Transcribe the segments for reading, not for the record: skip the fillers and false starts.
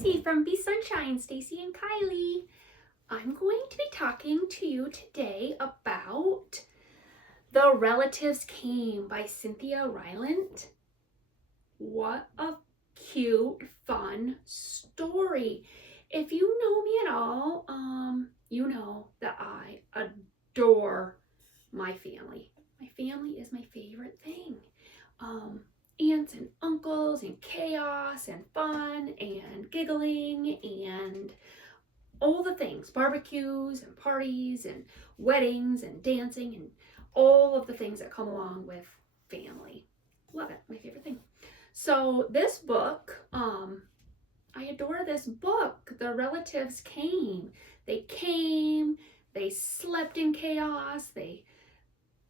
Stacy from Be Sunshine, Stacy and Kylie. I'm going to be talking to you today about The Relatives Came by Cynthia Rylant. What a cute, fun story. If you know me at all, you know that I adore my family. My family is my favorite thing. Aunts and uncles and chaos and fun and giggling and all the things, barbecues and parties and weddings and dancing and all of the things that come along with family. Love it, my favorite thing. So this book, I adore this book. The relatives came. They came, they slept in chaos, they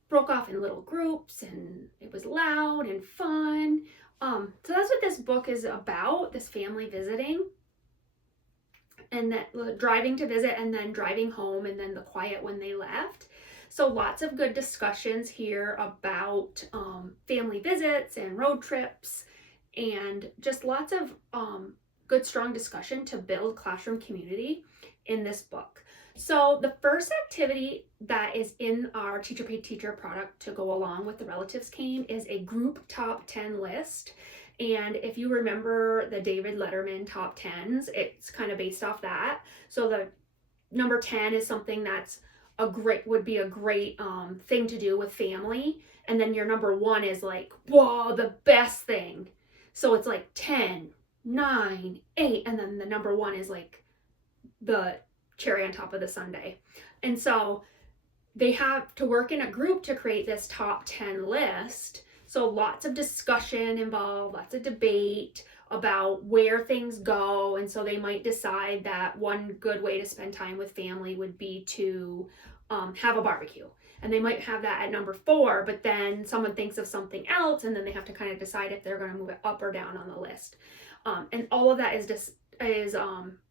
broke off in little groups, and it was loud and fun. So that's what this book is about, this family visiting and that driving to visit and then driving home and then the quiet when they left. So lots of good discussions here about family visits and road trips, and just lots of good strong discussion to build classroom community in this book. So the first activity that is in our Teacher Paid Teacher product to go along with The Relatives Came is a group top 10 list. And if you remember the David Letterman top 10s, it's kind of based off that. So the number 10 is something that's would be a great thing to do with family. And then your number 1 is like, whoa, the best thing. So it's like 10, 9, 8, and then the number 1 is like the cherry on top of the sundae. And so they have to work in a group to create this top 10 list. So lots of discussion involved, lots of debate about where things go. And so they might decide that one good way to spend time with family would be to have a barbecue. And they might have that at number 4, but then someone thinks of something else, and then they have to kind of decide if they're going to move it up or down on the list. And all of that is just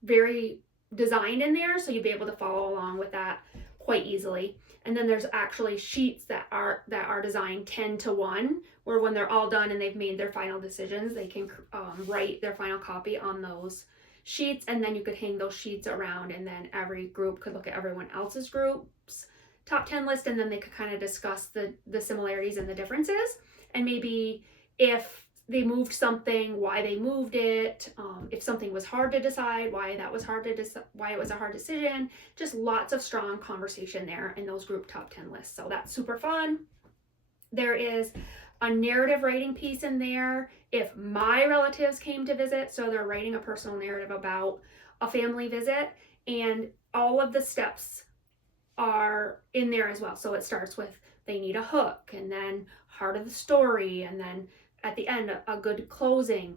very designed in there, so you'll be able to follow along with that quite easily. And then there's actually sheets that are designed 10 to 1, where when they're all done and they've made their final decisions, they can write their final copy on those sheets, and then you could hang those sheets around, and then every group could look at everyone else's group's top 10 list, and then they could kind of discuss the similarities and the differences, and maybe if they moved something, why they moved it, if something was hard to decide, why it was a hard decision. Just lots of strong conversation there in those group top 10 lists. So that's super fun. There is a narrative writing piece in there. If my relatives came to visit, so they're writing a personal narrative about a family visit, and all of the steps are in there as well. So it starts with they need a hook, and then heart of the story, and then at the end a good closing,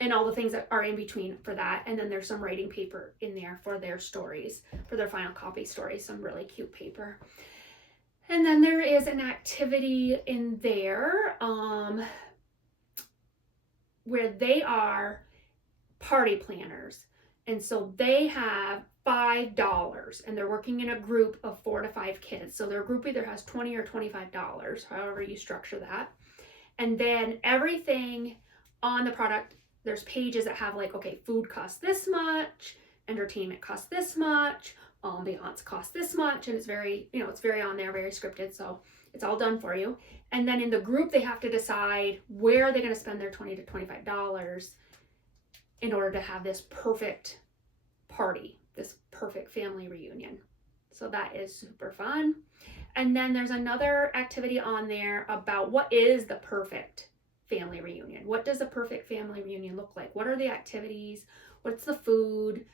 and all the things that are in between for that. And then there's some writing paper in there for their stories, for their final copy stories, some really cute paper. And then there is an activity in there where they are party planners, and so they have $5, and they're working in a group of 4 to 5 kids. So their group either has $20 or $25, however you structure that. And then everything on the product, there's pages that have like, okay, food costs this much, entertainment costs this much, ambiance costs this much, and it's very, it's very on there, very scripted, so it's all done for you. And then in the group, they have to decide where they're going to spend their $20 to $25 in order to have this perfect party, this perfect family reunion. So that is super fun. And then there's another activity on there about what is the perfect family reunion. What does a perfect family reunion look like? What are the activities? What's the food?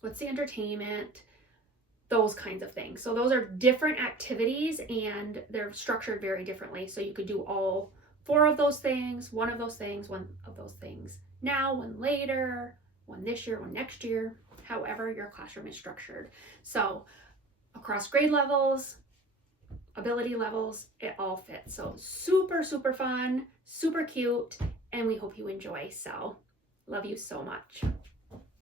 What's the entertainment? Those kinds of things. So those are different activities, and they're structured very differently. So you could do all 4 of those things, one of those things, one of those things now, one later, one this year, one next year, however your classroom is structured. So across grade levels, ability levels, it all fits. So super, super fun, super cute, and we hope you enjoy. So love you so much.